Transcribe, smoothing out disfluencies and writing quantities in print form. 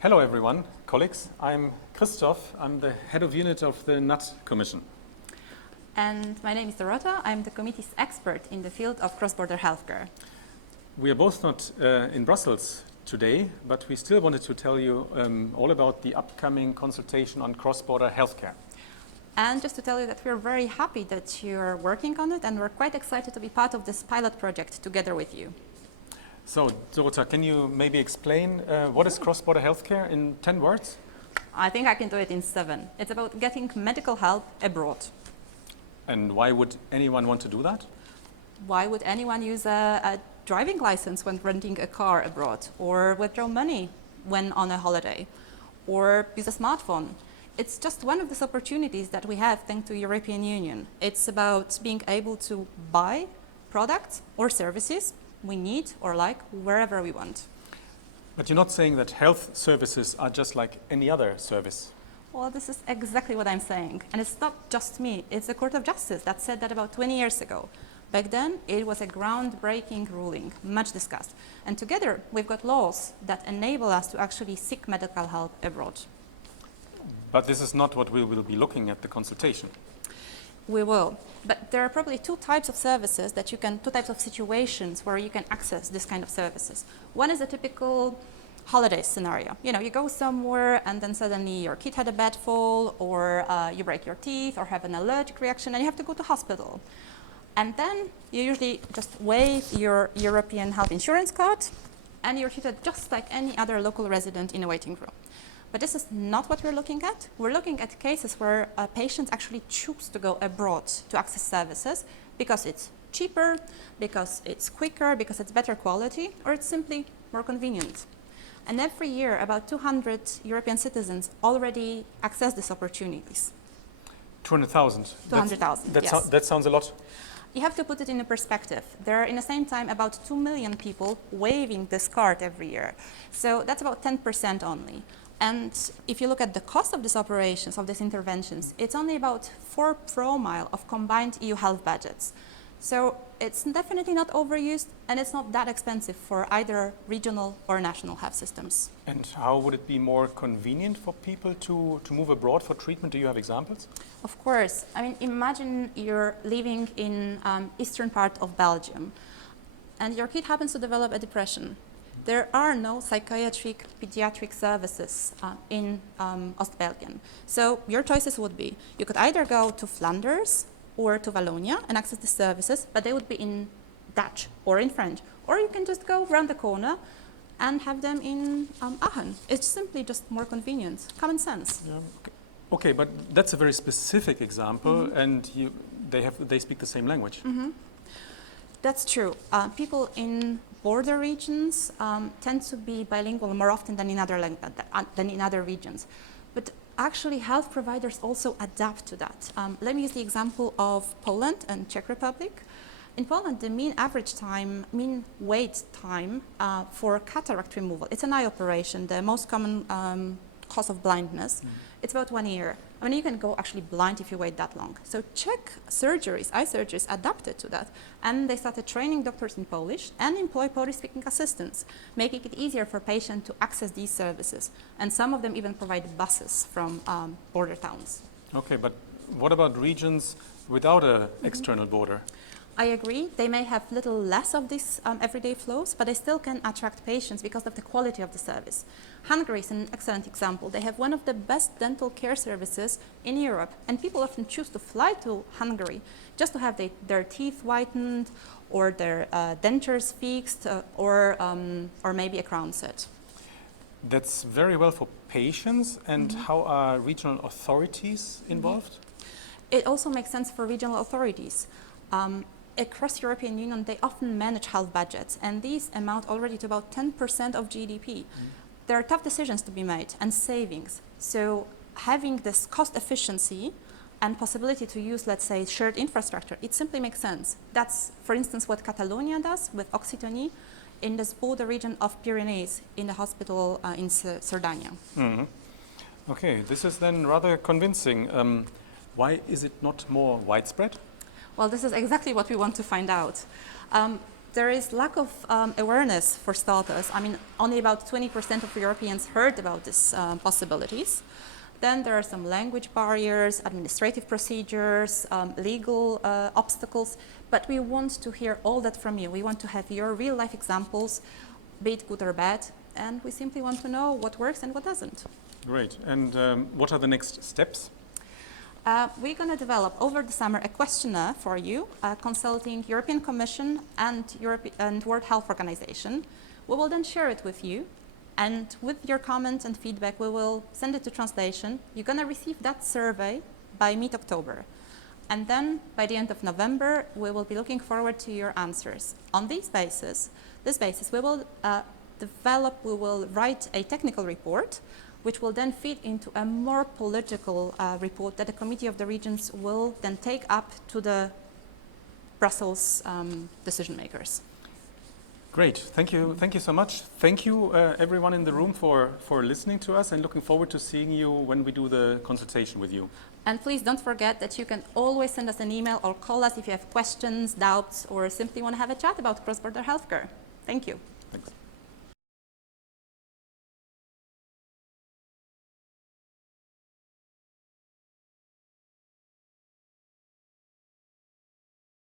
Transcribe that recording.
Hello everyone, colleagues. I'm Christoph. I'm the head of unit of the NUT Commission. And my name is Dorota. I'm the committee's expert in the field of cross-border healthcare. We are both not in Brussels today, but we still wanted to tell you all about the upcoming consultation on cross-border healthcare. And just to tell you that we're very happy that you're working on it, and we're quite excited to be part of this pilot project together with you. So, Dorota, can you maybe explain what is cross-border healthcare in 10 words? I think I can do it in 7. It's about getting medical help abroad. And why would anyone want to do that? Why would anyone use a driving license when renting a car abroad, or withdraw money when on a holiday, or use a smartphone? It's just one of these opportunities that we have thanks to the European Union. It's about being able to buy products or services we need or like wherever we want. But you're not saying that health services are just like any other service. Well, this is exactly what I'm saying. And it's not just me, it's the Court of Justice that said that about 20 years ago. Back then, it was a groundbreaking ruling, much discussed. And together, we've got laws that enable us to actually seek medical help abroad. But this is not what we will be looking at the consultation. We will. But there are probably two types of services that you can, two types of situations where you can access this kind of services. One is a typical holiday scenario. You know, you go somewhere and then suddenly your kid had a bad fall, or you break your teeth or have an allergic reaction and you have to go to hospital. And then you usually just wave your European health insurance card and you're treated just like any other local resident in a waiting room. But this is not what we're looking at. We're looking at cases where patients actually choose to go abroad to access services because it's cheaper, because it's quicker, because it's better quality, or it's simply more convenient. And every year, about 200 European citizens already access these opportunities. 200,000? 200,000, yes. That sounds a lot. You have to put it in a perspective. There are, in the same time, about 2 million people waiving this card every year. So that's about 10% only. And if you look at the cost of these operations, of these interventions, it's only about 4 pro-mile of combined EU health budgets. So it's definitely not overused, and it's not that expensive for either regional or national health systems. And how would it be more convenient for people to move abroad for treatment? Do you have examples? Of course. I mean, imagine you're living in eastern part of Belgium, and your kid happens to develop a depression. There are no psychiatric pediatric services in Ostbelgien. So your choices would be, you could either go to Flanders or to Wallonia and access the services, but they would be in Dutch or in French. Or you can just go around the corner and have them in Aachen. It's simply just more convenient, common sense. Yeah. Okay, but that's a very specific example, and they speak the same language. That's true. People in border regions tend to be bilingual more often than in other regions. But actually, health providers also adapt to that. Let me use the example of Poland and Czech Republic. In Poland, the mean wait time for cataract removal, it's an eye operation, the most common cause of blindness. It's about 1 year. I mean, you can go actually blind if you wait that long. So Czech surgeries, eye surgeries, adapted to that. And they started training doctors in Polish and employ Polish-speaking assistants, making it easier for patients to access these services. And some of them even provide buses from border towns. Okay, but what about regions without an external border? I agree. They may have little less of these everyday flows, but they still can attract patients because of the quality of the service. Hungary is an excellent example. They have one of the best dental care services in Europe, and people often choose to fly to Hungary just to have their teeth whitened or their dentures fixed or maybe a crown set. That's very well for patients. And how are regional authorities involved? It also makes sense for regional authorities. Across European Union, they often manage health budgets, and these amount already to about 10% of GDP. There are tough decisions to be made and savings. So having this cost efficiency and possibility to use, let's say, shared infrastructure, it simply makes sense. That's, for instance, what Catalonia does with Occitanie in this border region of Pyrenees in the hospital in Sardinia. Okay, this is then rather convincing. Why is it not more widespread? Well, this is exactly what we want to find out. there is lack of awareness for starters. I mean, only about 20% of Europeans heard about these possibilities. Then there are some language barriers, administrative procedures, legal obstacles, but we want to hear all that from you. We want to have your real life examples, be it good or bad, and we simply want to know what works and what doesn't. Great. And what are the next steps? We're going to develop over the summer a questionnaire for you, consulting European Commission and World Health Organization. We will then share it with you, and with your comments and feedback, we will send it to translation. You're going to receive that survey by mid-October. And then by the end of November, we will be looking forward to your answers. On this basis, we will we will write a technical report, which will then feed into a more political report that the Committee of the Regions will then take up to the Brussels decision makers. Great, thank you so much. Thank you everyone in the room for listening to us, and looking forward to seeing you when we do the consultation with you. And please don't forget that you can always send us an email or call us if you have questions, doubts, or simply want to have a chat about cross-border healthcare. Thank you. Thanks.